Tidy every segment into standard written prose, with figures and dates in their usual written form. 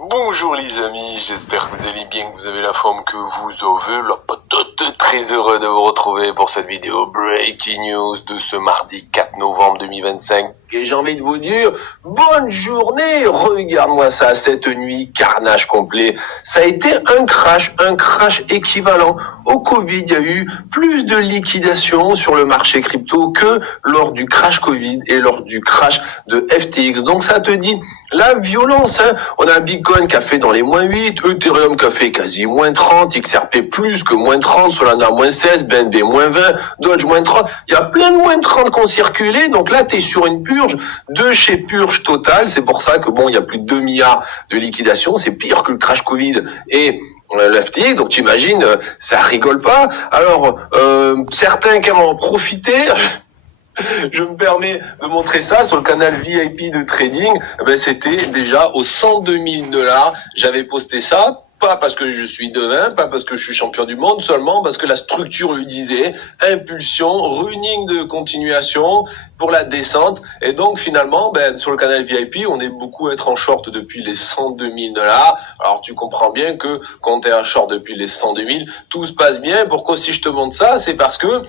Bonjour les amis, j'espère que vous allez bien, que vous avez la forme que vous avez. La patate, très heureux de vous retrouver pour cette vidéo Breaking News de ce mardi 4 novembre 2025. Et j'ai envie de vous dire, bonne journée, regarde-moi ça, cette nuit, carnage complet. Ça a été un crash équivalent au Covid. Il y a eu plus de liquidations sur le marché crypto que lors du crash Covid et lors du crash de FTX. Donc ça te dit la violence, hein. On a un Bitcoin qui a fait dans les moins 8, Ethereum qui a fait quasi moins 30, XRP plus que moins 30, Solana moins 16, BNB moins 20, Doge moins 30. Il y a plein de moins 30 qui ont circulé. Donc là, tu es sur une purge de chez purge totale. C'est pour ça que bon, il y a plus de 2 milliards de liquidations. C'est pire que le crash Covid et le FTX, donc tu imagines, ça rigole pas. Alors, certains qui en ont profité, je me permets de montrer ça sur le canal VIP de trading. C'était déjà aux 102 000 $. J'avais posté ça, pas parce que je suis devin, pas parce que je suis champion du monde, seulement parce que la structure le disait. Impulsion, running de continuation pour la descente. Et donc finalement, sur le canal VIP, on est beaucoup à être en short depuis les 102 000 $. Alors tu comprends bien que quand tu es en short depuis les 102 000, tout se passe bien. Pourquoi si je te montre ça, c'est parce que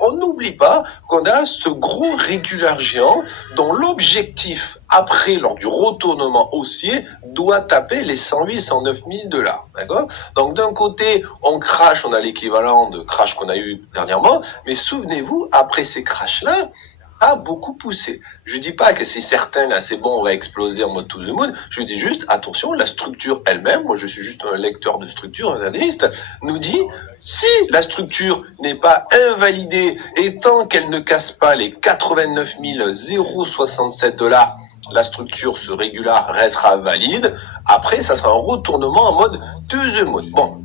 on n'oublie pas qu'on a ce gros régulaire géant dont l'objectif, après, lors du retournement haussier, doit taper les 108, 109 000 $. D'accord? Donc, d'un côté, on crash, on a l'équivalent de crash qu'on a eu dernièrement, mais souvenez-vous, après ces crashs-là, a beaucoup poussé. Je dis pas que c'est certain, là, c'est bon, on va exploser en mode to the moon. Je dis juste, attention, la structure elle-même, moi je suis juste un lecteur de structure, un analyste, nous dit, si la structure n'est pas invalidée et tant qu'elle ne casse pas les 89 067 $, la structure, ce régular, restera valide. Après, ça sera un retournement en mode to the moon. Bon.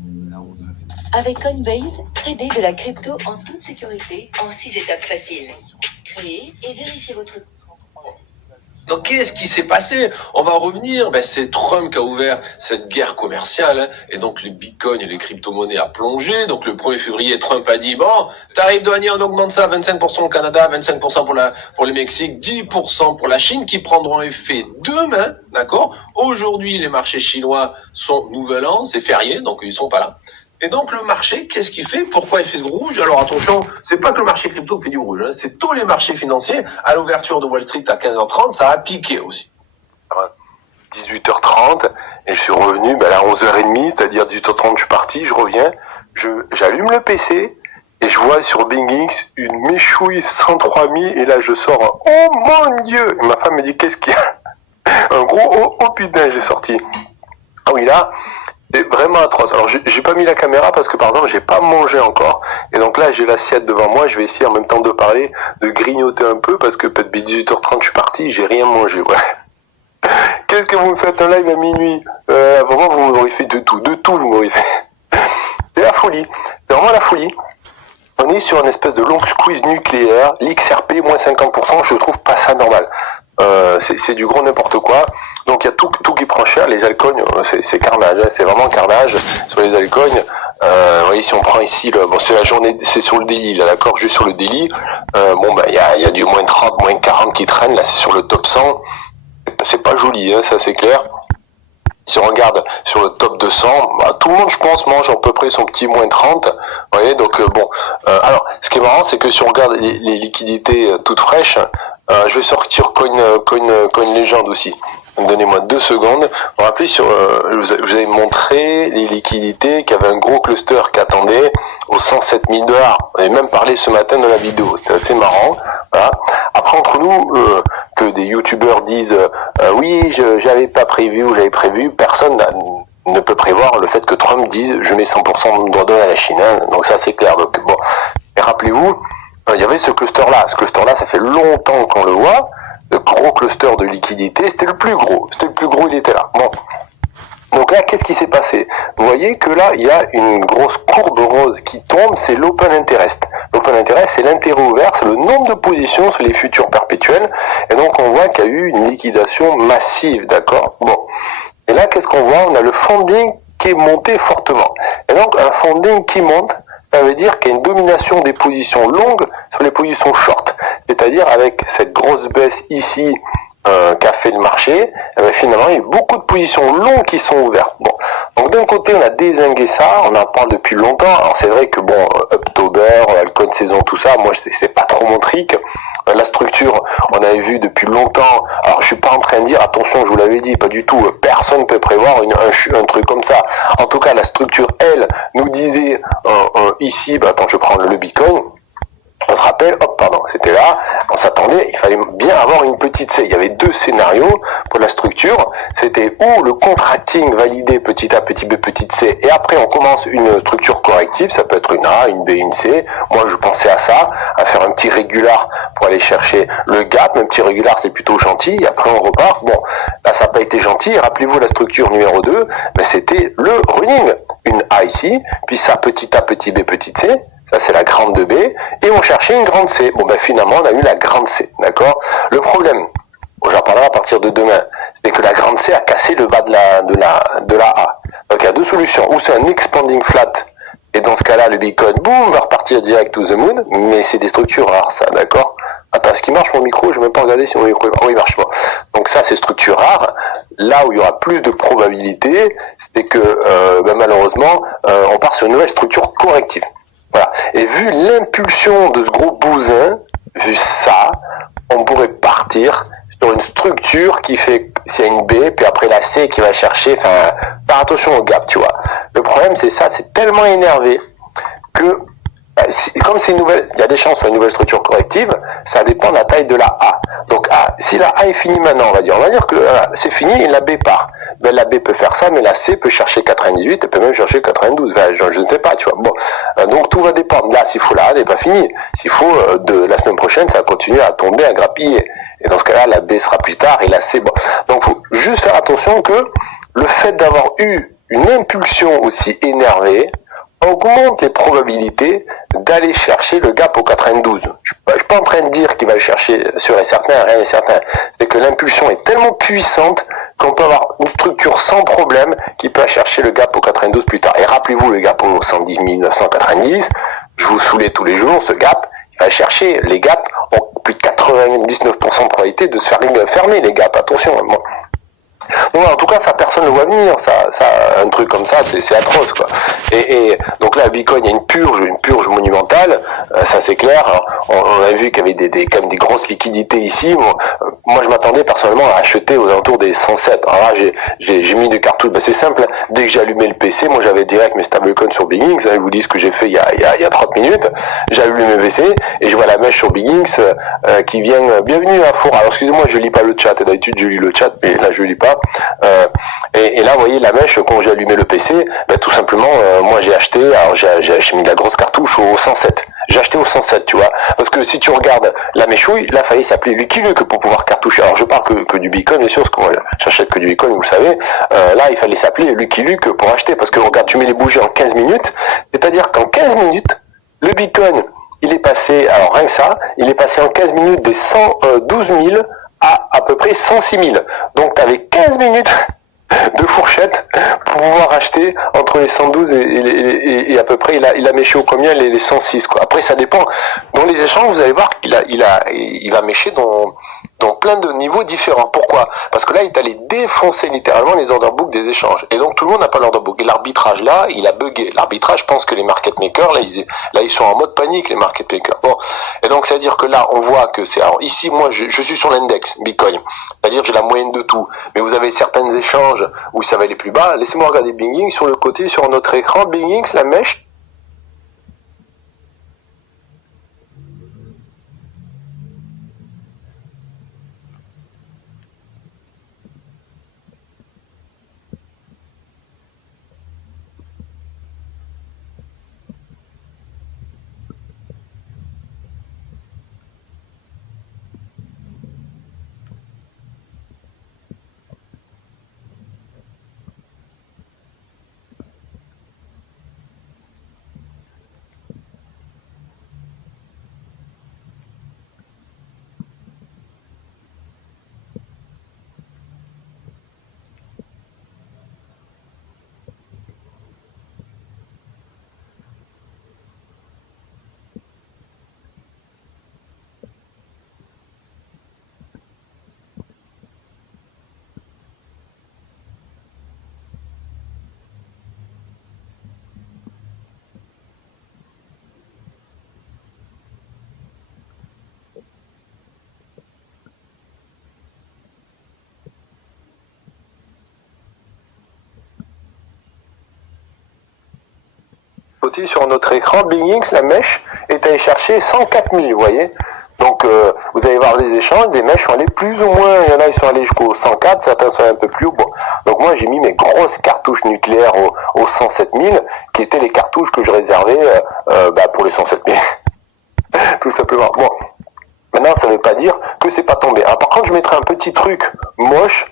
Avec Coinbase, tradez de la crypto en toute sécurité en 6 étapes faciles. Créez et vérifiez votre... Donc qu'est-ce qui s'est passé? On va revenir. C'est Trump qui a ouvert cette guerre commerciale, hein, et donc les bitcoins et les crypto-monnaies a plongé. Donc le 1er février, Trump a dit bon, tarif douanier, on augmente ça, 25% au Canada, 25% pour le Mexique, 10% pour la Chine, qui prendront effet demain, d'accord? Aujourd'hui, les marchés chinois sont nouvel an, c'est férié, donc ils sont pas là. Et donc le marché, qu'est-ce qu'il fait? Pourquoi il fait ce rouge? Alors attention, c'est pas que le marché crypto fait du rouge, hein, c'est tous les marchés financiers. À l'ouverture de Wall Street à 15h30, ça a piqué aussi. 18h30, et je suis revenu à 11h30, c'est-à-dire 18h30 je suis parti, je reviens, j'allume le PC, et je vois sur BingX une méchouille 103 000, et là je sors, oh mon Dieu! Et ma femme me dit, qu'est-ce qu'il y a? Un gros, oh putain, j'ai sorti. Ah oui, là... c'est vraiment atroce. Alors j'ai pas mis la caméra parce que par exemple j'ai pas mangé encore. Et donc là j'ai l'assiette devant moi, je vais essayer en même temps de parler, de grignoter un peu parce que peut-être 18h30 je suis parti, j'ai rien mangé. Ouais. Qu'est-ce que vous me faites un live à minuit? Vraiment vous m'aurez fait de tout vous m'aurez fait. C'est la folie, c'est vraiment la folie. On est sur une espèce de long squeeze nucléaire, l'XRP moins 50%, je trouve pas ça normal. C'est du gros n'importe quoi. Donc il y a tout qui prend cher. Les altcoins, c'est carnage, hein, c'est vraiment carnage sur les altcoins. Vous voyez, si on prend ici, c'est la journée, c'est sur le daily, là, d'accord, juste sur le daily. Il y a du moins 30, moins 40 qui traînent là, c'est sur le top 100. C'est pas joli, hein, ça c'est clair. Si on regarde sur le top 200, tout le monde, je pense, mange à peu près son petit moins 30. Vous voyez, donc alors, ce qui est marrant, c'est que si on regarde les liquidités toutes fraîches, je vais sortir Coin Legend aussi. Donnez-moi 2 secondes. Vous rappelez je vous avais montré les liquidités qui avaient un gros cluster qui attendait aux 107 000 $. On avait même parlé ce matin dans la vidéo. C'était assez marrant. Voilà. Après, entre nous, que des youtubeurs disent oui, j'avais pas prévu ou j'avais prévu, personne ne peut prévoir le fait que Trump dise je mets 100% de droit à la Chine. Hein. Donc ça c'est clair. Donc bon. Et rappelez-vous, il y avait ce cluster-là. Ce cluster-là, ça fait longtemps qu'on le voit. Le gros cluster de liquidité, c'était le plus gros. Il était là. Bon. Donc là, qu'est-ce qui s'est passé? Vous voyez que là, il y a une grosse courbe rose qui tombe, c'est l'open interest. L'open interest, c'est l'intérêt ouvert, c'est le nombre de positions sur les futurs perpétuels. Et donc, on voit qu'il y a eu une liquidation massive, d'accord? Bon. Et là, qu'est-ce qu'on voit? On a le funding qui est monté fortement. Et donc, un funding qui monte, ça veut dire qu'il y a une domination des positions longues sur les positions short. C'est-à-dire avec cette grosse baisse ici qu'a fait le marché, eh ben, finalement, il y a eu beaucoup de positions longues qui sont ouvertes. Bon. Donc d'un côté, on a dézingué ça, on en parle depuis longtemps. Alors c'est vrai que bon, October, Alcon saison, tout ça, moi c'est pas trop mon trick. La structure, on avait vu depuis longtemps. Alors je suis pas en train de dire, attention, je vous l'avais dit, pas du tout. Personne ne peut prévoir un truc comme ça. En tout cas, la structure, elle, nous disait ici, attends, je prends le Bitcoin. On se rappelle, hop, pardon, c'était là, on s'attendait, il fallait bien avoir une petite C. Il y avait deux scénarios pour la structure. C'était ou le contracting validé petit a, petit b, petite c, et après on commence une structure corrective, ça peut être une A, une B, une C. Moi je pensais à ça, à faire un petit régular pour aller chercher le gap. Un petit régular c'est plutôt gentil, et après on repart. Bon, là ça n'a pas été gentil. Rappelez-vous la structure numéro 2, mais c'était le running. Une A ici, puis ça petit a, petit b, petite c. Ça, c'est la grande B. Et on cherchait une grande C. Bon, finalement, on a eu la grande C. D'accord? Le problème, j'en parlerai à partir de demain, c'est que la grande C a cassé le bas de la A. Donc, il y a deux solutions. Ou c'est un expanding flat. Et dans ce cas-là, le Bitcoin, boum, va repartir direct to the moon. Mais c'est des structures rares, ça. D'accord? Attends, est-ce qu'il marche mon micro? Je vais même pas regarder si mon micro marche. Oh, il marche pas. Donc, ça, c'est structure rare. Là où il y aura plus de probabilité, c'est que, malheureusement, on part sur une nouvelle structure corrective. Voilà. Et vu l'impulsion de ce gros bousin, vu ça, on pourrait partir sur une structure qui fait, s'il y a une B, puis après la C qui va chercher, faire attention au gap, tu vois. Le problème, c'est ça, c'est tellement énervé que, comme c'est une nouvelle, il y a des chances sur une nouvelle structure corrective, ça dépend de la taille de la A. Donc, si la A est finie maintenant, on va dire que c'est fini et la B part. La B peut faire ça, mais la C peut chercher 98, elle peut même chercher 92. Je ne sais pas, tu vois. Bon, donc tout va dépendre. Là, s'il faut la A n'est pas finie. S'il faut, de la semaine prochaine, ça va continuer à tomber, à grappiller. Et dans ce cas-là, la B sera plus tard et la C, bon. Donc, faut juste faire attention que le fait d'avoir eu une impulsion aussi énervée augmente les probabilités d'aller chercher le gap au 92. Je suis pas en train de dire qu'il va le chercher sûr et certain, rien n'est certain. C'est que l'impulsion est tellement puissante qu'on peut avoir une structure sans problème qui peut chercher le gap au 92 plus tard. Et rappelez-vous le gap au 110 990, je vous saoulais tous les jours, ce gap, il va chercher les gaps ont plus de 99% de probabilité de se faire fermer les gaps, attention. Bon. Donc, en tout cas, ça, personne ne le voit venir. Un truc comme ça, c'est atroce, quoi. Et donc là, à Bitcoin, il y a une purge monumentale. Ça, c'est clair. Alors, on a vu qu'il y avait quand même des grosses liquidités ici. Moi, je m'attendais personnellement à acheter aux alentours des 107. Alors là, j'ai mis des cartouches. C'est simple. Dès que j'ai allumé le PC, moi, j'avais direct mes stablecoins sur Bigginx. Je vous dis ce que j'ai fait il y a 30 minutes. J'ai allumé mes PC et je vois la mèche sur Bigginx qui vient. Bienvenue à Four. Alors, excusez-moi, je lis pas le chat. D'habitude, je lis le chat, mais là, je lis pas. Et là, vous voyez la mèche, quand j'ai allumé le PC, tout simplement, moi j'ai acheté, alors j'ai mis de la grosse cartouche au 107. J'ai acheté au 107, tu vois. Parce que si tu regardes la méchouille, là, fallait s'appeler Lucky Luke pour pouvoir cartoucher. Alors, je parle que du Bitcoin, bien sûr, parce que moi, j'achète que du Bitcoin, vous le savez. Là, il fallait s'appeler Lucky Luke pour acheter. Parce que, regarde, tu mets les bougies en 15 minutes. C'est-à-dire qu'en 15 minutes, le Bitcoin, il est passé, alors rien que ça, il est passé en 15 minutes des 112 000 à peu près 106 000. Donc, tu avais 15 minutes de fourchette pour pouvoir acheter entre les 112 et à peu près il a méché au combien les 106 quoi. Après ça dépend. Dans les échanges vous allez voir qu'il va mécher dans plein de niveaux différents. Pourquoi? Parce que là il est allé défoncer littéralement les order books des échanges. Et donc tout le monde n'a pas l'order book. Et l'arbitrage là, il a bugué. L'arbitrage, je pense que les market makers là ils sont en mode panique les market makers. Bon. Et donc ça veut dire que là on voit que c'est alors ici moi je suis sur l'index Bitcoin. C'est-à-dire que j'ai la moyenne de tout. Mais vous avez certains échanges où ça va aller plus bas. Laissez-moi regarder Bingix sur le côté, sur notre écran. Bingix, la mèche. côté sur notre écran, BingX, la mèche, est allée chercher 104 000, vous voyez. Donc vous allez voir les échanges, des mèches sont allées plus ou moins, il y en a qui sont allés jusqu'au 104, certains sont allés un peu plus haut. Bon. Donc moi j'ai mis mes grosses cartouches nucléaires au 107 000, qui étaient les cartouches que je réservais pour les 107 000. Tout simplement. Bon, maintenant ça ne veut pas dire que c'est pas tombé. Alors, par contre je mettrai un petit truc moche.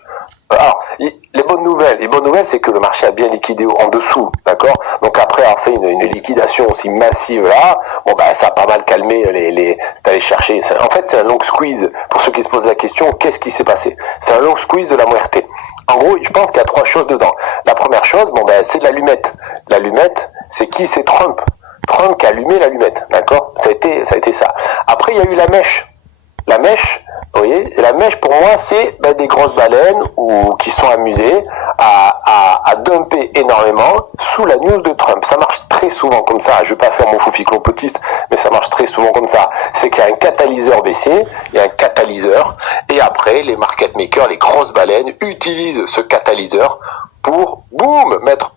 Alors, les bonnes nouvelles, c'est que le marché a bien liquidé en dessous, d'accord. Donc après avoir fait une liquidation aussi massive là, bon ça a pas mal calmé c'est allé chercher. En fait, c'est un long squeeze. Pour ceux qui se posent la question, qu'est-ce qui s'est passé? C'est un long squeeze de la MRT. En gros, je pense qu'il y a trois choses dedans. La première chose, c'est de l'allumette. L'allumette, c'est qui? C'est Trump. Trump qui a allumé l'allumette, d'accord. Ça a été ça. Après, il y a eu la mèche. La mèche, vous voyez, la mèche pour moi c'est des grosses baleines qui sont amusées à dumper énormément sous la news de Trump. Ça marche très souvent comme ça. Je vais pas faire mon foufi complotiste, mais ça marche très souvent comme ça. C'est qu'il y a un catalyseur baissier, il y a un catalyseur, et après les market makers, les grosses baleines utilisent ce catalyseur pour boum mettre.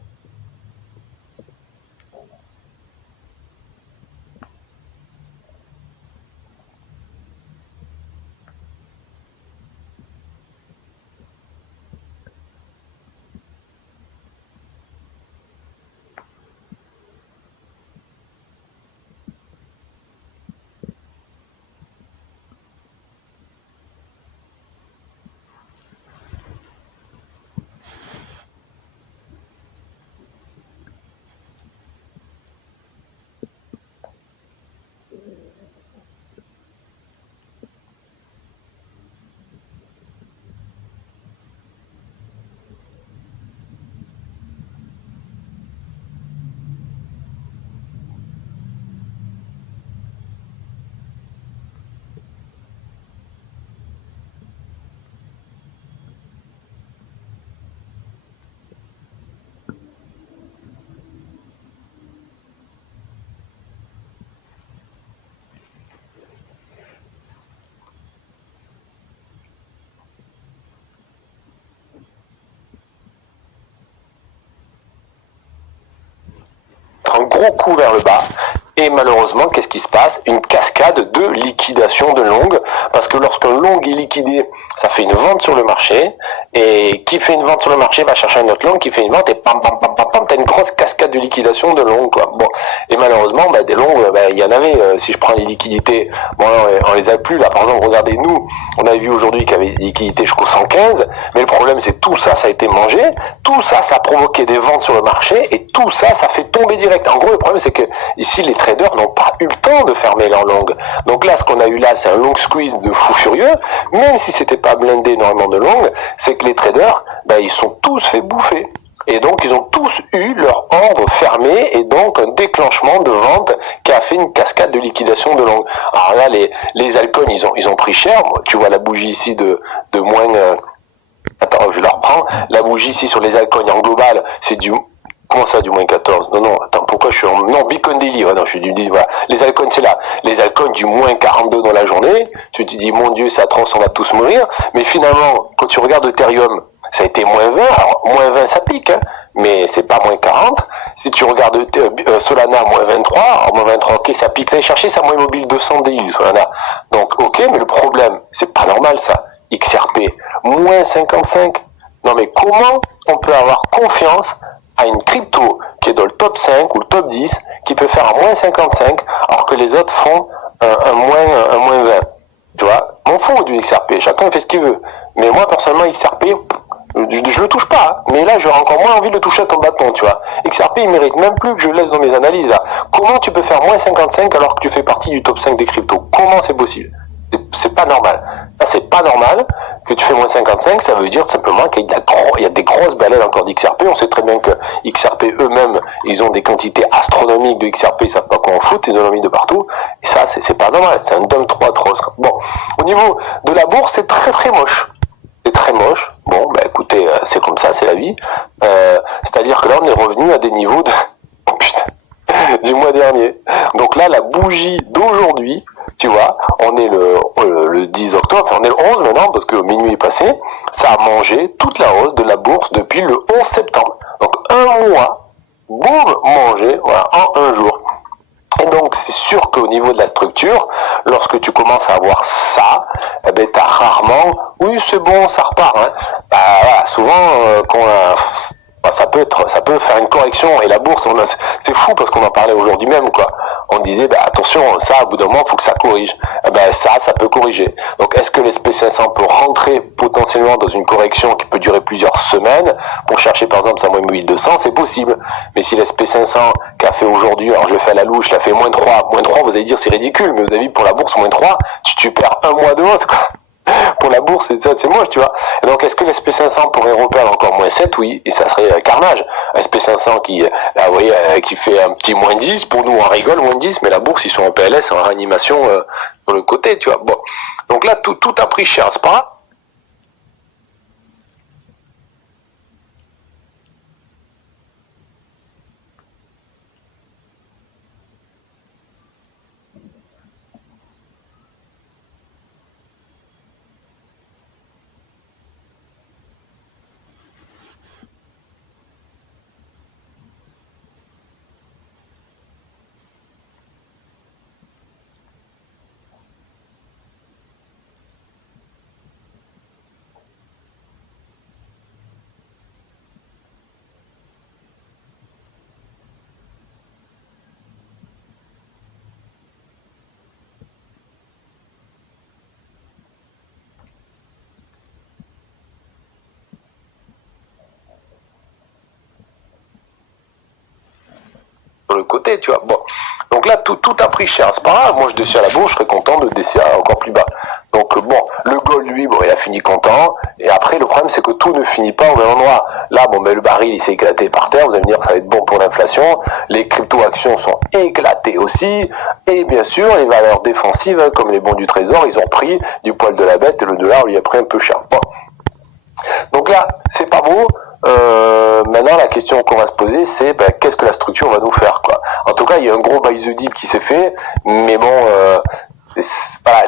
Un gros coup vers le bas et malheureusement qu'est-ce qui se passe? Une cascade de liquidation de long, parce que lorsqu'un long est liquidé, ça fait une vente sur le marché, et qui fait une vente sur le marché va chercher un autre long qui fait une vente, et pam pam pam pam pam, t'as une grosse cascade de liquidation de long, quoi. Bon, et malheureusement des longs, il y en avait, si je prends les liquidités, bon on les a plus là. Par exemple, regardez, nous on a vu aujourd'hui qu'il y avait des liquidités jusqu'au 115, mais le problème c'est tout ça a été mangé, tout ça a provoqué des ventes sur le marché, et tout ça fait tomber direct. En gros, le problème c'est que ici les traders n'ont pas eu le temps de fermer leur long. Donc là, ce qu'on a eu là, c'est un long squeeze de fou furieux, même si c'était pas blindé énormément de long, c'est que les traders, ils sont tous fait bouffer. Et donc, ils ont tous eu leur ordre fermé, et donc un déclenchement de vente qui a fait une cascade de liquidation de long. Alors là, les altcoins, ils ont pris cher. Tu vois la bougie ici de moins... Attends, je la reprends. La bougie ici sur les altcoins en global, c'est du... Comment ça, du moins 14? Non, attends, pourquoi je suis en... Non, Bitcoin Daily, non, je suis du... Voilà. Les altcoins, c'est là. Les altcoins du moins 42 dans la journée. Tu te dis, mon Dieu, c'est atroce, on va tous mourir. Mais finalement, quand tu regardes Ethereum, ça a été moins 20. Alors, moins 20, ça pique, hein, mais c'est pas moins 40. Si tu regardes Solana, moins 23. Alors, moins 23, ok, ça pique. Allez chercher sa moyenne mobile 200 daily, Solana. Donc, ok, mais le problème, c'est pas normal, ça. XRP, moins 55. Non, mais comment on peut avoir confiance à une crypto qui est dans le top 5 ou le top 10, qui peut faire un moins 55, alors que les autres font un moins 20. Tu vois, m'en fous du XRP, chacun fait ce qu'il veut. Mais moi, personnellement, XRP, je le touche pas, hein. Mais là, j'aurais encore moins envie de le toucher à ton bâton, tu vois. XRP, il mérite même plus que je le laisse dans mes analyses, là. Comment tu peux faire moins 55 alors que tu fais partie du top 5 des cryptos? Comment c'est possible? C'est pas normal. Là, c'est pas normal que tu fais moins 55, ça veut dire tout simplement qu'il y a des grosses baleines encore d'XRP. On sait très bien que XRP eux-mêmes, ils ont des quantités astronomiques de XRP, ils savent pas quoi en foutre, ils en ont mis de partout. Et ça, c'est pas normal, c'est un dump trop atroce. Bon, au niveau de la bourse, c'est très très moche. C'est très moche. Bon, écoutez, c'est comme ça, c'est la vie. C'est-à-dire que là, on est revenu à des niveaux de... Oh, putain, du mois dernier. Donc là, la bougie d'aujourd'hui, tu vois, on est le 10 octobre, on est le 11 maintenant, parce que minuit est passé, ça a mangé toute la hausse de la bourse depuis le 11 septembre. Donc un mois boum, mangé, voilà, en un jour. Et donc, c'est sûr qu'au niveau de la structure, lorsque tu commences à avoir ça, eh ben, t'as rarement, oui, c'est bon, ça repart, hein. Bah, voilà, souvent, ça peut faire une correction. Et la bourse, c'est fou parce qu'on en parlait aujourd'hui même, quoi. On disait, bah, attention, ça, au bout d'un moment, faut que ça corrige. Eh ben, ça peut corriger. Donc, est-ce que l'SP500 peut rentrer potentiellement dans une correction qui peut durer plusieurs semaines pour chercher, par exemple, sa moyenne 1200? C'est possible. Mais si l'SP500 qu'a fait aujourd'hui, alors je vais faire la louche, l'a fait -3, vous allez dire c'est ridicule, mais vous avez vu pour la bourse -3, tu perds un mois de hausse, quoi. Pour la bourse, c'est moche, tu vois. Et donc, est-ce que l'SP500 pourrait reperdre encore -7? Oui, et ça serait carnage. SP500 qui, là, vous voyez, qui fait un petit -10, pour nous, on rigole, -10, mais la bourse, ils sont en PLS, en réanimation, sur le côté, tu vois. Bon. Donc là, tout a pris cher, c'est pas grave. Sur le côté, tu vois. Bon. Donc là, tout a pris cher. C'est pas grave. Moi, je descends à la bourse, je serais content de descendre encore plus bas. Donc bon, le gold, lui, bon, il a fini content. Et après, le problème, c'est que tout ne finit pas au même endroit. Là, bon, ben, le baril, il s'est éclaté par terre. Vous allez me dire, ça va être bon pour l'inflation. Les crypto-actions sont éclatées aussi. Et bien sûr, les valeurs défensives, comme les bons du trésor, ils ont pris du poil de la bête et le dollar lui a pris un peu cher. Bon. Donc là, c'est pas beau. Maintenant, la question qu'on va se poser, c'est ben, qu'est-ce que la structure va nous faire, quoi. En tout cas, il y a un gros buy the dip qui s'est fait, mais bon, voilà,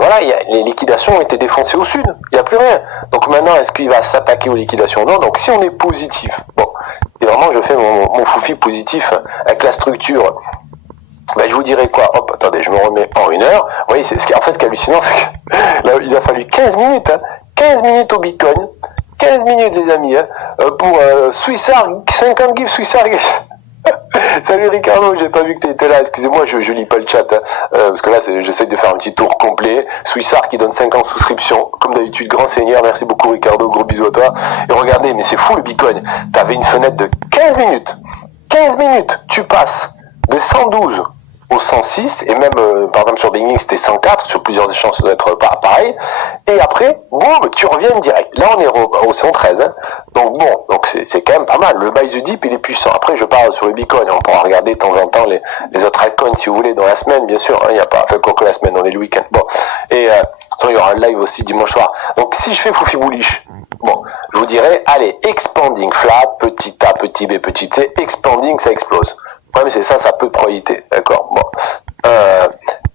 voilà, les liquidations ont été défoncées au sud. Il n'y a plus rien. Donc maintenant, est-ce qu'il va s'attaquer aux liquidations? Non. Donc si on est positif, bon, et vraiment, je fais mon foufi positif avec la structure. Ben, je vous dirais quoi? Hop, attendez, je me remets en 1 heure. Vous voyez, c'est ce qui en fait qui est hallucinant, c'est que là, il a fallu 15 minutes, hein, 15 minutes au Bitcoin, 15 minutes les amis, hein, pour Swissar, 50 gifs Swissar. Salut Ricardo, j'ai pas vu que t'étais là, excusez-moi, je lis pas le chat, hein, parce que là j'essaie de faire un petit tour complet. Swissar qui donne 50 souscriptions, comme d'habitude, grand seigneur, merci beaucoup Ricardo, gros bisous à toi. Et regardez, mais c'est fou le Bitcoin, t'avais une fenêtre de 15 minutes, 15 minutes, tu passes de 112 au 106, et même, par exemple, sur Binging, c'était 104, sur plusieurs échanges, ça doit être pareil, et après, boum, tu reviens direct. Là, on est au 113, hein. Donc bon, donc c'est quand même pas mal. Le buy the dip, il est puissant. Après, je parle sur le Bitcoin, on pourra regarder de temps en temps les autres altcoins, si vous voulez, dans la semaine, bien sûr, hein, il n'y a pas, enfin, quoi que la semaine, on est le week-end. Bon, et il y aura un live aussi dimanche soir. Donc, si je fais Foufi Bullish, bon, je vous dirais, allez, expanding flat, petit A, petit B, petit C, expanding, ça explose. Le problème, c'est ça peut probabilité, d'accord. Bon.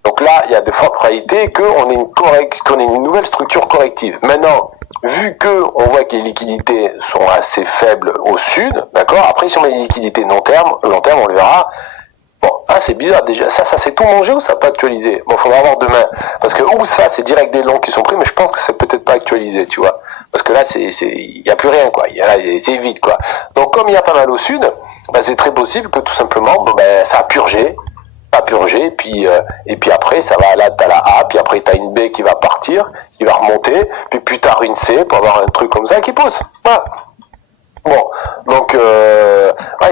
Donc là, il y a de fortes probabilités qu'on ait une nouvelle structure corrective. Maintenant, vu que on voit que les liquidités sont assez faibles au sud, d'accord. Après, si on met les liquidités long terme, on le verra. Bon, c'est bizarre déjà. Ça c'est tout mangé ou ça n'a pas actualisé? Bon, faudra voir demain, parce que ou ça c'est direct des longs qui sont pris, mais je pense que c'est peut-être pas actualisé, tu vois. Parce que là, il y a plus rien, quoi. C'est vide, quoi. Donc comme il y a pas mal au sud, ben, c'est très possible que tout simplement, ça a purgé, et puis après ça va là t'as la A, puis après t'as une B qui va partir, qui va remonter, puis plus tard une C pour avoir un truc comme ça qui pousse. Voilà. Bon, donc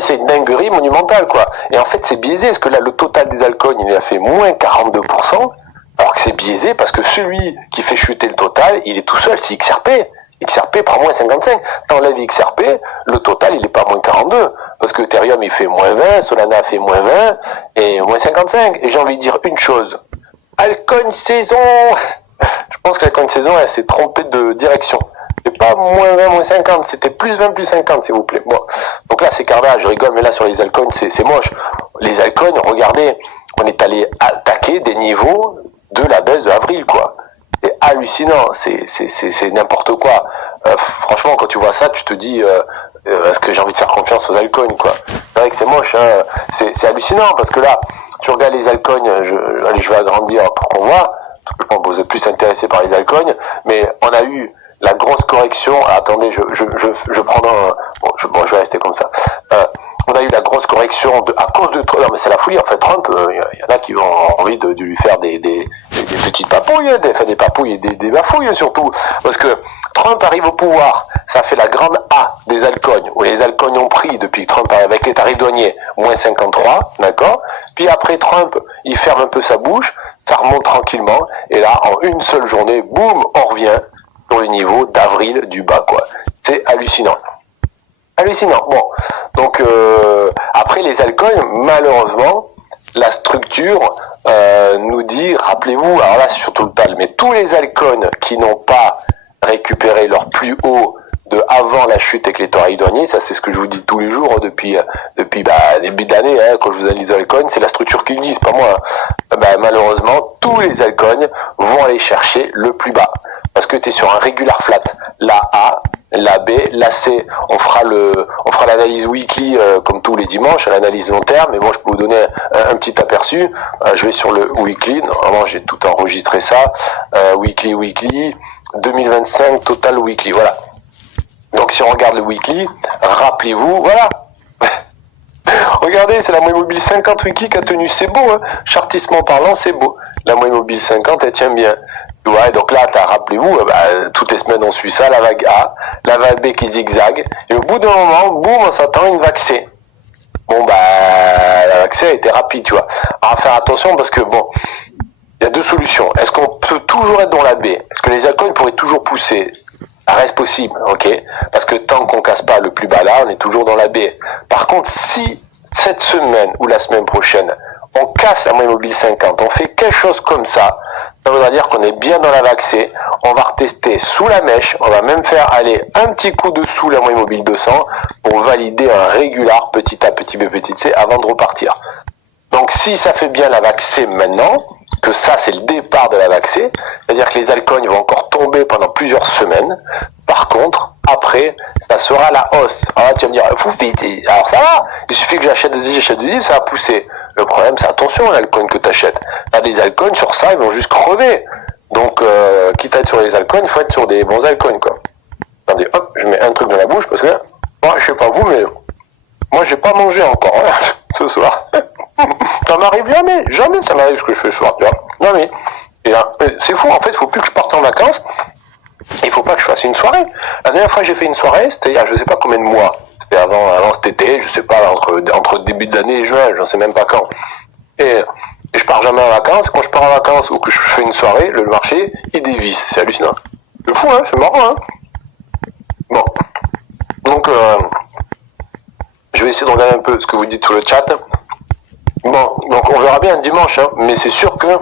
c'est une dinguerie monumentale, quoi. Et en fait c'est biaisé, parce que là le total des altcoins il a fait moins 42%, alors que c'est biaisé parce que celui qui fait chuter le total, il est tout seul, c'est XRP. XRP par moins 55. T'enlèves XRP, le total il est pas moins 42. Parce que Ethereum il fait moins 20, Solana fait moins 20 et moins 55. Et j'ai envie de dire une chose. Altcoin saison. Je pense que l'altcoin saison elle s'est trompée de direction. C'est pas moins 20, moins 50, c'était plus 20, plus 50 s'il vous plaît. Bon. Donc là c'est carnage, je rigole, mais là sur les altcoins c'est moche. Les altcoins, regardez, on est allé attaquer des niveaux de la baisse de avril, quoi. C'est hallucinant, c'est n'importe quoi. franchement, quand tu vois ça, tu te dis, est-ce que j'ai envie de faire confiance aux altcoins, quoi. C'est vrai que c'est moche, hein. C'est hallucinant, parce que là, tu regardes les altcoins, allez, je vais agrandir pour qu'on voit. Je pense que vous êtes plus intéressé par les altcoins, mais on a eu la grosse correction. Ah, attendez, je prends bon, je vais rester comme ça. On a eu la grosse correction à cause de Trump. Non, mais c'est la folie. En fait, Trump, il y en a qui ont envie de lui faire des petites papouilles, des papouilles et des bafouilles surtout, parce que Trump arrive au pouvoir. Ça fait la grande A des altcoins, où les altcoins ont pris depuis que Trump arrive avec les tarifs douaniers, moins 53, d'accord. Puis après Trump, il ferme un peu sa bouche, ça remonte tranquillement, et là, en une seule journée, boum, on revient sur le niveau d'avril du bas, quoi. C'est hallucinant. Hallucinant. Bon, donc après les altcoins, malheureusement, la structure nous dit, rappelez-vous, alors là c'est surtout le PAL, mais tous les altcoins qui n'ont pas récupéré leur plus haut de avant la chute avec les tarifs douaniers, ça c'est ce que je vous dis tous les jours depuis début d'année, hein, quand je vous analyse les altcoins, c'est la structure qui le dit, c'est pas moi. Hein. Malheureusement, tous les altcoins vont aller chercher le plus bas. Parce que tu es sur un regular flat. La A, la B, la C, on fera l'analyse weekly comme tous les dimanches, l'analyse long terme, mais bon, je peux vous donner un petit aperçu. Je vais sur le weekly, normalement j'ai tout enregistré ça. Weekly, 2025, total weekly, voilà. Donc si on regarde le weekly, rappelez-vous, voilà. Regardez, c'est la moyenne mobile 50 weekly qui a tenu, c'est beau, hein. Chartissement parlant, c'est beau. La moyenne mobile 50, elle tient bien. Ouais, donc là, rappelez-vous, toutes les semaines on suit ça, la vague A, la vague B qui zigzague, et au bout d'un moment, boum, on s'attend à une vague C. Bon, la vague C a été rapide, tu vois. Alors, faire attention parce que, bon, il y a deux solutions. Est-ce qu'on peut toujours être dans la B? Est-ce que les altcoins pourraient toujours pousser? Ça reste possible, ok? Parce que tant qu'on casse pas le plus bas là, on est toujours dans la B. Par contre, si cette semaine ou la semaine prochaine, on casse la moyenne mobile 50, on fait quelque chose comme ça voudra dire qu'on est bien dans la vague C, on va retester sous la mèche, on va même faire aller un petit coup dessous la moyenne mobile 200 pour valider un régular petit A, petit B, petit C avant de repartir. Donc si ça fait bien la vague C maintenant, que ça c'est le départ de la vague C, c'est-à-dire que les altcoins vont encore tomber pendant plusieurs semaines, par contre, après, ça sera la hausse. Alors là, tu vas me dire, fou vite, alors ça va, il suffit que j'achète de 10, ça va pousser. Le problème, c'est attention à l'alcoin que tu achètes. T'as des altcoins, sur ça, ils vont juste crever. Donc, quitte à être sur les altcoins, il faut être sur des bons altcoins, quoi. Attendez, hop, je mets un truc dans la bouche, parce que, moi, je sais pas vous, mais moi, j'ai pas mangé encore, hein, ce soir. Ça m'arrive jamais ça m'arrive ce que je fais ce soir, tu vois. Non, mais, c'est fou, en fait, il faut plus que je parte en vacances, il faut pas que je fasse une soirée. La dernière fois que j'ai fait une soirée, c'était il y a je sais pas combien de mois. C'était avant cet été, je sais pas, entre début d'année et juin, j'en sais même pas quand. Et je pars jamais en vacances. Quand je pars en vacances ou que je fais une soirée, le marché, il dévisse. C'est hallucinant. C'est fou, hein, c'est marrant, hein. Bon. Donc, je vais essayer de regarder un peu ce que vous dites sur le chat. Bon, donc on verra bien dimanche, hein, mais c'est sûr que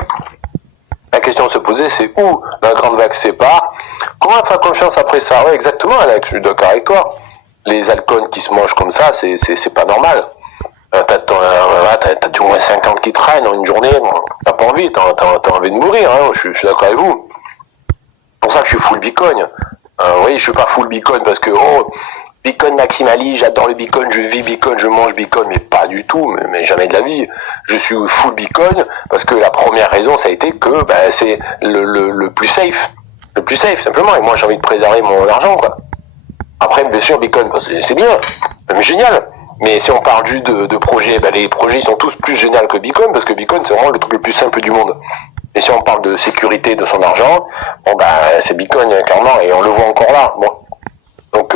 la question à se poser, c'est où la grande vague sépare. Comment faire confiance après ça? Ouais, exactement, Alex, je suis d'accord avec toi. Les altcoins qui se mangent comme ça, c'est pas normal. T'as du moins 50 qui traînent en une journée, bon, t'as pas envie, t'as envie de mourir, hein, je suis d'accord avec vous. C'est pour ça que je suis full Bitcoin. Oui, je suis pas full Bitcoin parce que, Bitcoin maximaliste, j'adore le Bitcoin, je vis Bitcoin, je mange Bitcoin, mais pas du tout, mais jamais de la vie. Je suis full Bitcoin parce que la première raison, ça a été que c'est le plus safe. Le plus safe, simplement. Et moi, j'ai envie de préserver mon argent, quoi. Après, bien sûr, Bitcoin, c'est bien, c'est génial. Mais si on parle juste de projets, les projets sont tous plus géniaux que Bitcoin, parce que Bitcoin, c'est vraiment le truc le plus simple du monde. Et si on parle de sécurité de son argent, c'est Bitcoin, clairement, et on le voit encore là. Bon. Donc,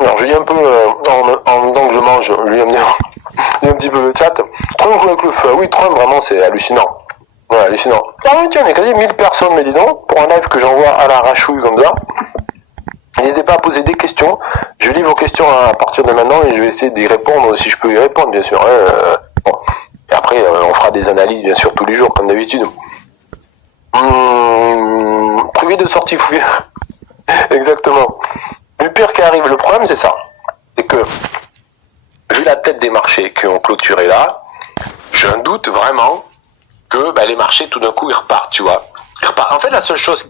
alors je lis un peu, en même temps que je mange, je lis un petit peu le chat. Trump avec le feu, oui, Trump, vraiment, c'est hallucinant. Ouais, hallucinant. Ah oui, tiens, on est quasi 1000 personnes, mais dis donc, pour un live que j'envoie à la rachouille comme ça. N'hésitez pas à poser des questions. Je lis vos questions à partir de maintenant et je vais essayer d'y répondre si je peux y répondre, bien sûr. Bon. Et après, on fera des analyses, bien sûr, tous les jours, comme d'habitude. Privé de sortie fouille. Exactement. Le pire qui arrive, le problème, c'est ça. C'est que, vu la tête des marchés qui ont clôturé là, j'ai un doute vraiment que les marchés, tout d'un coup, ils repartent, tu vois. Ils repartent. En fait, la seule chose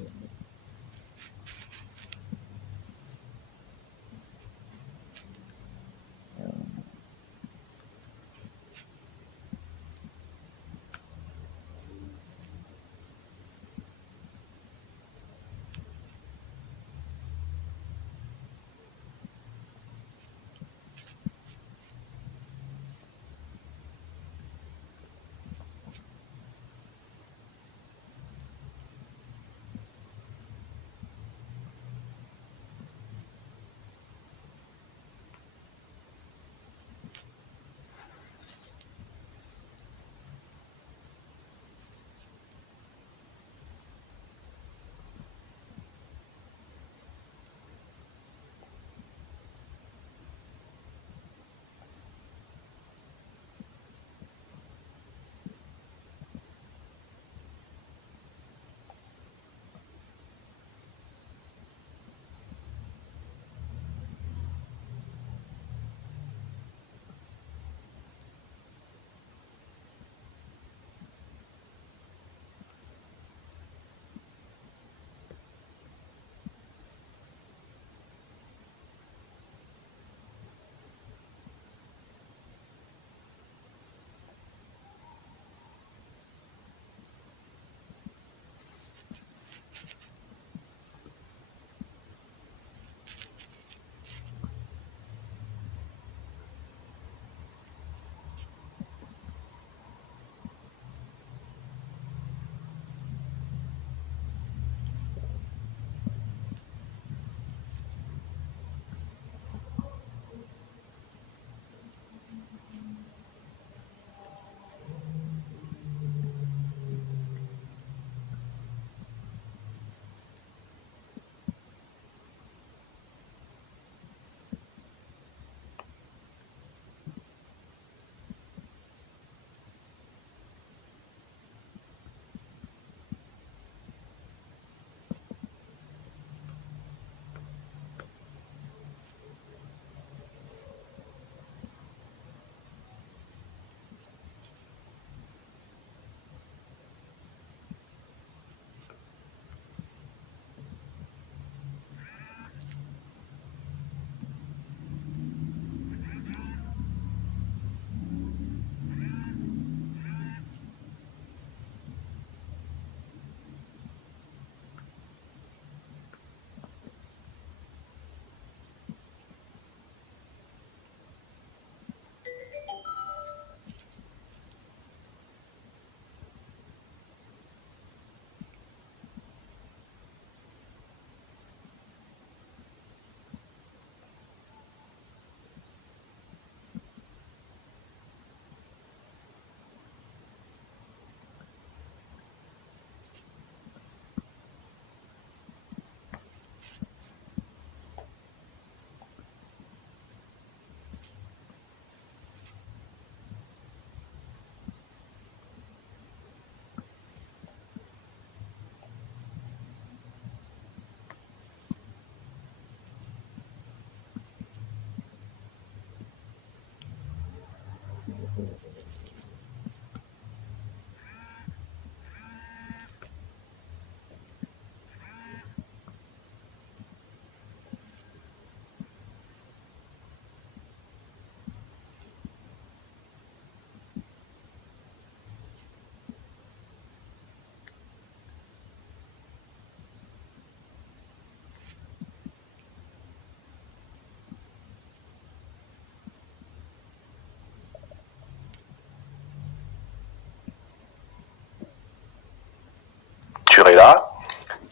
là,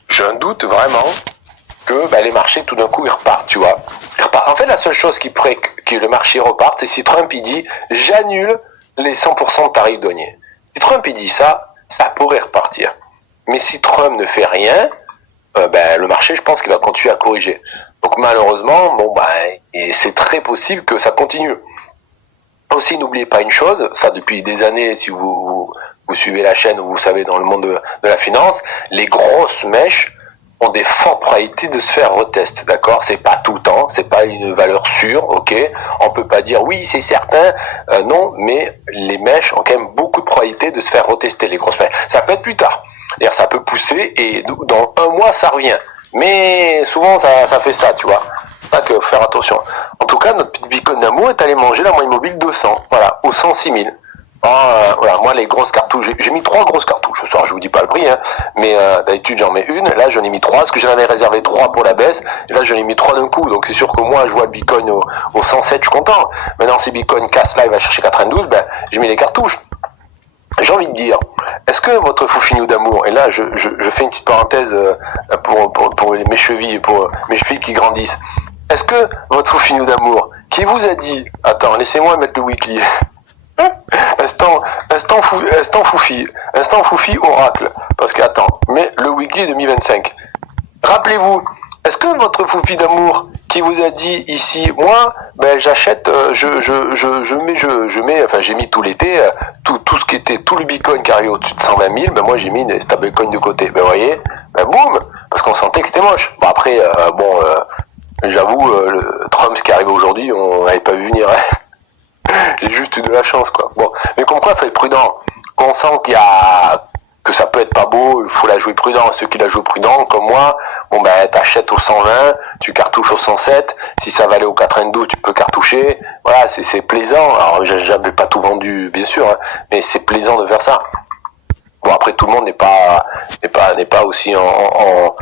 j'ai un doute vraiment que les marchés tout d'un coup ils repartent, tu vois. En fait, la seule chose qui pourrait que le marché reparte, c'est si Trump il dit j'annule les 100% de tarifs douaniers. Si Trump il dit ça, ça pourrait repartir. Mais si Trump ne fait rien, le marché, je pense qu'il va continuer à corriger. Donc malheureusement, et c'est très possible que ça continue. Aussi, n'oubliez pas une chose, ça depuis des années, si vous suivez la chaîne ou vous savez dans le monde de la finance, les grosses mèches ont des fortes probabilités de se faire retest, d'accord? C'est pas tout le temps, c'est pas une valeur sûre, ok? On peut pas dire oui, c'est certain, non, mais les mèches ont quand même beaucoup de probabilités de se faire retester, les grosses mèches. Ça peut être plus tard, c'est-à-dire ça peut pousser et dans un mois ça revient. Mais souvent ça fait ça, tu vois. Pas que faire attention. En tout cas, notre petit Bitcoin d'amour est allé manger la moyenne mobile 200, voilà, au 106 000. Voilà, moi les grosses cartouches, j'ai mis 3 grosses cartouches. Ce soir, je vous dis pas le prix, hein, mais d'habitude j'en mets une. Là, j'en ai mis 3 parce que j'en avais réservé 3 pour la baisse. Et là, j'en ai mis 3 d'un coup. Donc c'est sûr que moi, je vois le Bitcoin au 107, je suis content. Maintenant, si Bitcoin casse là, il va chercher 92, j'ai mis les cartouches. J'ai envie de dire, est-ce que votre foufinou d'amour, et là je fais une petite parenthèse pour mes chevilles, pour mes chevilles qui grandissent, est-ce que votre foufinou d'amour, qui vous a dit, attends, laissez-moi mettre le weekly, instant foufi oracle, parce que attends, mais le weekly 2025, rappelez-vous, est-ce que votre foufi d'amour qui vous a dit ici, moi, j'achète, j'ai mis tout l'été, tout ce qui était, tout le Bitcoin qui arrivait au-dessus de 120 000, moi j'ai mis des stablecoins de côté. Vous voyez, boum, parce qu'on sentait que c'était moche. Bon après, j'avoue, le Trump ce qui arrive aujourd'hui, on n'avait pas vu venir. Hein. J'ai juste eu de la chance, quoi. Bon, mais comme quoi, faut être prudent. Quand on sent que ça peut être pas beau, il faut la jouer prudent. Ceux qui la jouent prudent, comme moi, t'achètes au 120, tu cartouches au 107, si ça va aller au 92, tu peux cartoucher. Voilà, c'est plaisant. Alors, j'avais pas tout vendu, bien sûr, hein, mais c'est plaisant de faire ça. Bon, après, tout le monde n'est pas aussi en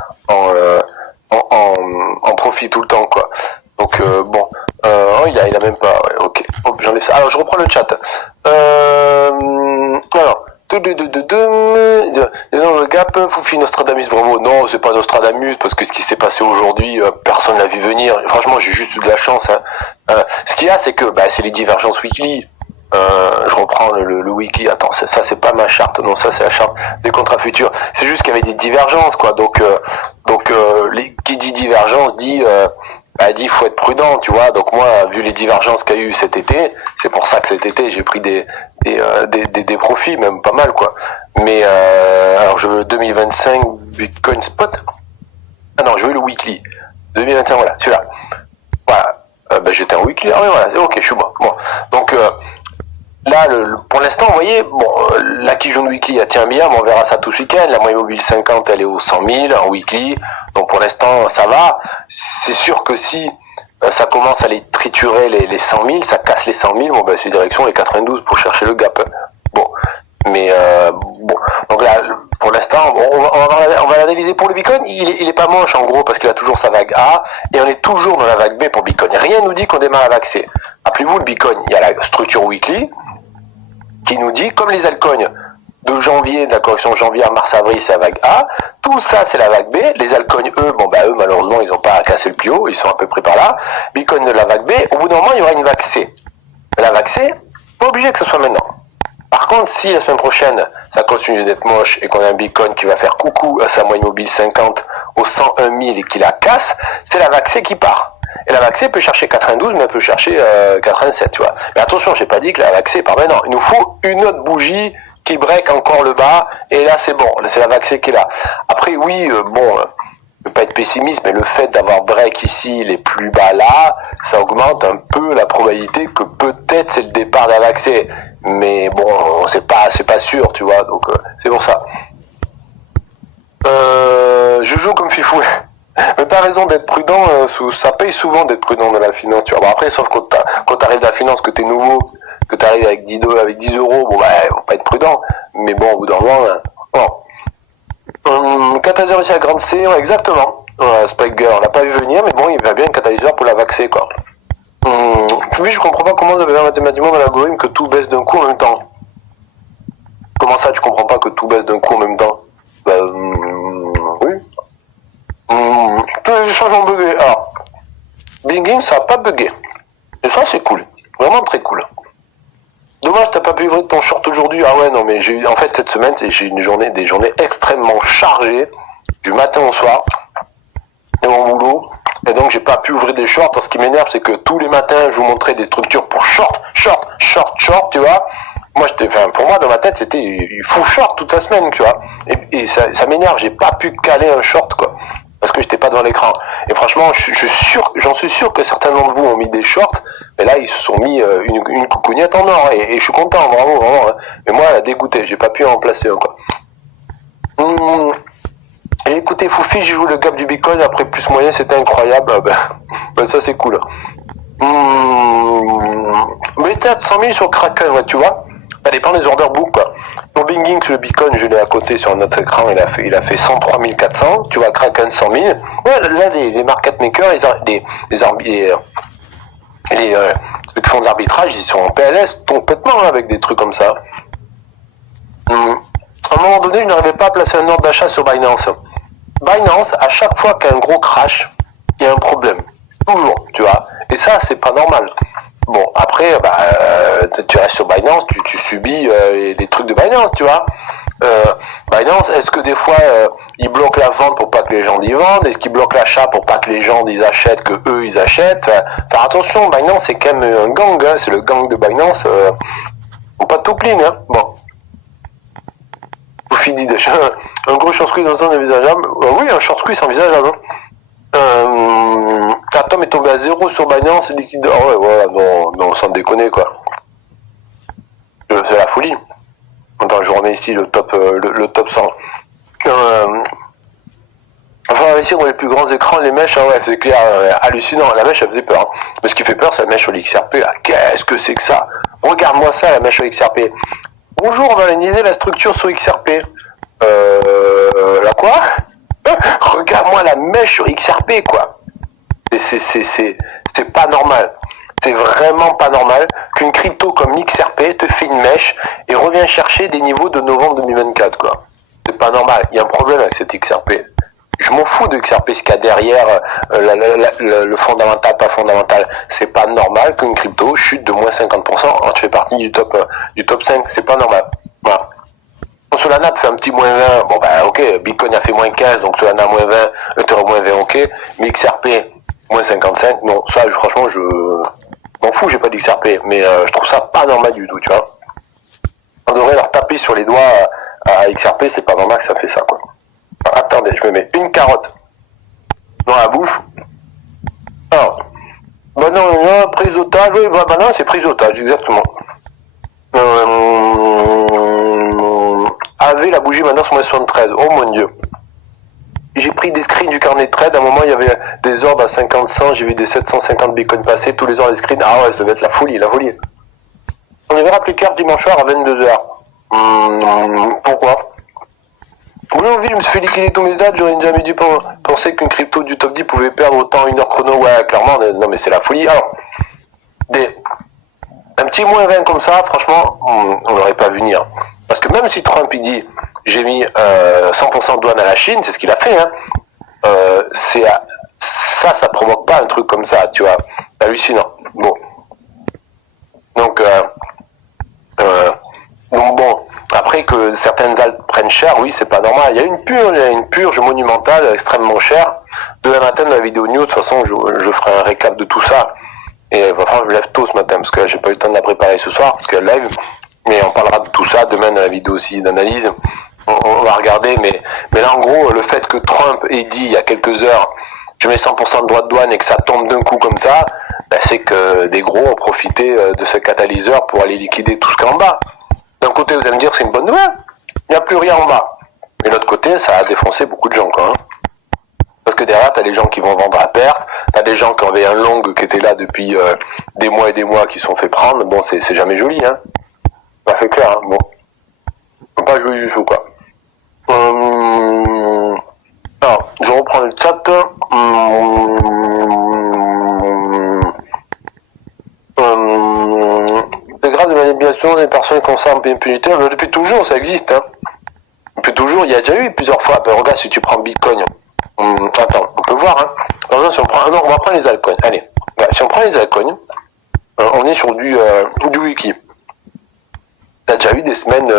profit tout le temps, quoi. Donc, il a même pas, ouais, ok. Hop, j'enlève ça. Alors, je reprends le chat. Alors, dans le gap, Foufi Nostradamus, bravo. Non, c'est pas Nostradamus, parce que ce qui s'est passé aujourd'hui, personne l'a vu venir. Franchement, j'ai juste eu de la chance. Hein. Ce qu'il y a, c'est que c'est les divergences weekly. Je reprends le wiki. Attends, ça c'est pas ma charte. Non, ça c'est la charte des contrats futurs. C'est juste qu'il y avait des divergences, quoi. Donc, qui dit divergence dit faut être prudent, tu vois. Donc moi, vu les divergences qu'il y a eu cet été, c'est pour ça que cet été j'ai pris des profits, même pas mal, quoi. Mais alors je veux 2025 Bitcoin Spot. Ah non, je veux le weekly. 2021, voilà, celui-là. Voilà. J'étais en weekly. Ah oui, voilà. Ok, je suis bon. Bon. Donc là, pour l'instant, vous voyez, la Kijun Weekly, elle tient bien, mais on verra ça tout ce week-end. La moyenne mobile 50, elle est aux 100 000 en weekly. Donc pour l'instant, ça va. C'est sûr que si ça commence à les triturer les 100 000, ça casse les 100 000, c'est direction les 92 pour chercher le gap. Bon. Mais donc là, pour l'instant, on va l'analyser pour le Bitcoin. Il est pas moche en gros parce qu'il a toujours sa vague A et on est toujours dans la vague B pour Bitcoin. Rien nous dit qu'on démarre la vague C. Rappelez-vous, le Bitcoin, il y a la structure weekly qui nous dit, comme les altcoins de janvier, de la correction janvier à mars-avril, c'est la vague A. Tout ça, c'est la vague B. Les altcoins, eux, malheureusement, ils n'ont pas cassé le plus haut. Ils sont à peu près par là. Bitcoin de la vague B. Au bout d'un moment, il y aura une vague C. La vague C, pas obligé que ce soit maintenant. Par contre, si la semaine prochaine, ça continue d'être moche et qu'on a un Bitcoin qui va faire coucou à sa moyenne mobile 50 au 101 000 et qui la casse, c'est la vague C qui part. Et la vague C peut chercher 92, mais elle peut chercher 87, tu vois. Mais attention, j'ai pas dit que la vague C part maintenant. Il nous faut une autre bougie qui break encore le bas, et là c'est bon, c'est la vague C qui est là. Après, oui, je veux pas être pessimiste, mais le fait d'avoir break ici, les plus bas là, ça augmente un peu la probabilité que peut-être c'est le départ de la vague C. Mais bon, c'est pas sûr, tu vois, donc c'est pour ça. Je joue comme Fifou. Mais t'as raison d'être prudent, ça paye souvent d'être prudent dans la finance, tu vois. Bon, après, sauf quand t'arrives dans la finance, que t'es nouveau, que t'arrives avec 10 euros, faut pas être prudent. Mais bon, au bout d'un moment, catalyseur ici à grande C, ouais, exactement. Spike Girl, on l'a pas vu venir, mais bon, il va bien un catalyseur pour la vacciner, quoi. Oui, je comprends pas comment vous avez mathématiquement dans l'algorithme que tout baisse d'un coup en même temps. Comment ça, tu comprends pas que tout baisse d'un coup en même temps? Tous les échanges ont bugué. Alors, Binging, ça a pas bugué. Et ça, c'est cool. Vraiment très cool. Dommage, t'as pas pu livrer ton short aujourd'hui. Ah ouais, non, mais j'ai eu, en fait, cette semaine, j'ai eu des journées extrêmement chargées, du matin au soir, et mon boulot. Et donc, j'ai pas pu ouvrir des shorts. Ce qui m'énerve, c'est que tous les matins, je vous montrais des structures pour short, tu vois. Moi, pour moi, dans ma tête, c'était, il faut short toute la semaine, tu vois. Et ça m'énerve, j'ai pas pu caler un short, quoi. Parce que j'étais pas devant l'écran. Et franchement, j'en suis sûr que certains d'entre vous ont mis des shorts, mais là, ils se sont mis une coucougnette en or, et je suis content, bravo, vraiment. Hein. Mais moi, elle a dégoûté, j'ai pas pu en placer encore. Et écoutez, Foufi, j'ai joué le gap du Bitcoin après plus moyen, c'était incroyable. Ben ça, c'est cool. Mais t'as 100 000 sur Kraken, ouais, tu vois. Ça dépend des order book, quoi. Pour Binging, le Bitcoin, je l'ai à côté sur notre écran, il a fait 103 400. Tu vois, Kraken 100 000. Ouais, là, les market makers, ceux qui font de l'arbitrage, ils sont en PLS complètement avec des trucs comme ça. À un moment donné, je n'arrivais pas à placer un ordre d'achat sur Binance. Binance, à chaque fois qu'il y a un gros crash, il y a un problème. Toujours, tu vois. Et ça, c'est pas normal. Bon, après, tu restes sur Binance, tu subis les trucs de Binance, tu vois. Binance, est-ce que des fois, ils bloquent la vente pour pas que les gens y vendent? Est-ce qu'ils bloquent l'achat pour pas que les gens ils achètent, que eux ils achètent? Faire attention, Binance, c'est quand même un gang, hein, c'est le gang de Binance. Faut pas tout clean, hein. Bon. Vous finissez déjà. Un gros short squeeze dans un envisageable. Oui, un short squeeze envisageable. Atom est tombé à 0 sur Binance, liquide. Oh ouais, voilà, non, sans déconner, quoi. C'est la folie. Attends, je remets ici le top 100. Enfin, investir dans les plus grands écrans, les mèches, ah ouais, c'est clair, hallucinant. La mèche, elle faisait peur. Hein. Mais ce qui fait peur, c'est la mèche sur l'XRP, là. Qu'est-ce que c'est que ça? Regarde-moi ça, la mèche sur XRP. Bonjour, on va analyser la structure sur XRP. La quoi? Regarde-moi la mèche sur XRP, quoi. C'est pas normal. C'est vraiment pas normal qu'une crypto comme XRP te fait une mèche et revient chercher des niveaux de novembre 2024, quoi. C'est pas normal. Il y a un problème avec cette XRP. Je m'en fous de XRP, ce qu'il y a derrière, le fondamental, pas fondamental. C'est pas normal qu'une crypto chute de moins 50% quand tu fais partie du top 5. C'est pas normal. Voilà. Solana te fait un petit moins 20. Bon, bah, ok. Bitcoin a fait moins 15, donc Solana moins 20, Ethereum moins 20, ok. Mais XRP, moins 55, non, ça, franchement, je m'en fous, j'ai pas d'XRP. Mais je trouve ça pas normal du tout, tu vois. On devrait leur taper sur les doigts à XRP, c'est pas normal que ça fait ça, quoi. Attendez, je me mets une carotte dans la bouche. Alors, bah non, prise d'otage, oui, bah non, c'est prise d'otage, exactement. Avait la bougie maintenant sur moins 73, oh mon dieu. J'ai pris des screens du carnet de trade, à un moment il y avait des ordres à 50-100, j'ai vu des 750 bitcoins passer, tous les ordres des screens, ah ouais, ça va être la folie. On y verra plus clair dimanche soir à 22h. Pourquoi? Oui, je me suis fait liquider tous mes dates, j'aurais jamais dû penser qu'une crypto du top 10 pouvait perdre autant une heure chrono, ouais, clairement, non mais c'est la folie. Alors, un petit moins 20 comme ça, franchement, on n'aurait pas vu venir. Parce que même si Trump il dit, j'ai mis 100% de douane à la Chine, c'est ce qu'il a fait, hein, ça provoque pas un truc comme ça, tu vois, hallucinant. Bon. Donc bon, après que certaines altes prennent cher, oui, c'est pas normal. Il y a une purge monumentale, extrêmement chère. Demain matin, dans la vidéo news, de toute façon, je ferai un récap de tout ça. Et enfin, je me lève tôt ce matin, parce que j'ai pas eu le temps de la préparer ce soir, parce qu'elle live. Mais on parlera de tout ça demain dans la vidéo aussi d'analyse. On va regarder, mais là, en gros, le fait que Trump ait dit il y a quelques heures, je mets 100% de droits de douane et que ça tombe d'un coup comme ça, ben, c'est que des gros ont profité de ce catalyseur pour aller liquider tout ce qu'il y a en bas. D'un côté, vous allez me dire que c'est une bonne nouvelle. Il n'y a plus rien en bas. Mais de l'autre côté, ça a défoncé beaucoup de gens, quoi. Hein. Parce que derrière, t'as les gens qui vont vendre à perte, t'as des gens qui avaient un long qui étaient là depuis des mois et des mois qui sont fait prendre. Bon, c'est jamais joli, hein. Ça fait clair, hein. Bon. Faut pas jouer du tout, quoi. Alors, je reprends le chat. C'est grave de manipulation des personnes concernant l'impunité. Depuis toujours, ça existe. Hein. Depuis toujours, il y a déjà eu plusieurs fois. Ben, regarde, si tu prends Bitcoin, Attends, on peut voir, hein. Par exemple, si on prend, non, on va prendre les altcoins. Allez. Si on prend les altcoins, on est sur du wiki. T'as déjà eu des semaines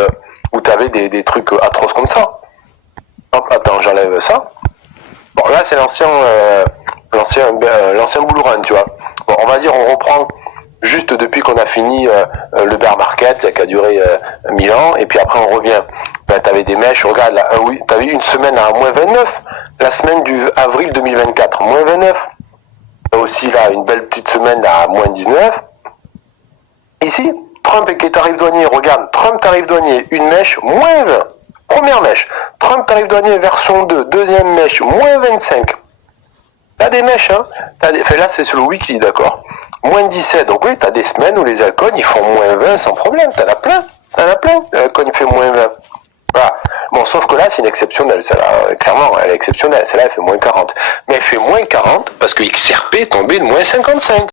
où t'avais des trucs atroces comme ça. Hop, attends, j'enlève ça. Bon, là, c'est l'ancien bull run, tu vois. Bon, on va dire, on reprend juste depuis qu'on a fini le bear market, qui a duré 1000 ans, et puis après on revient. Là, t'avais des mèches, regarde, là, oui, t'avais eu une semaine à moins 29, la semaine du avril 2024, moins 29. Aussi, là, une belle petite semaine à moins 19. Ici, Trump et les tarifs douaniers, regarde, Trump tarif douanier, une mèche, moins 20. Première mèche. Trump tarif douanier version 2, deuxième mèche, moins 25. T'as des mèches, hein. Là, c'est sur le wiki, d'accord. Moins 17. Donc oui, t'as des semaines où les altcoins, ils font moins 20 sans problème. T'en as plein. L'alcoin, il fait moins 20. Voilà. Bon, sauf que là, c'est une exceptionnelle. Celle-là, clairement, elle est exceptionnelle. Celle-là, elle fait moins 40. Mais elle fait moins 40 parce que XRP est tombé de moins 55.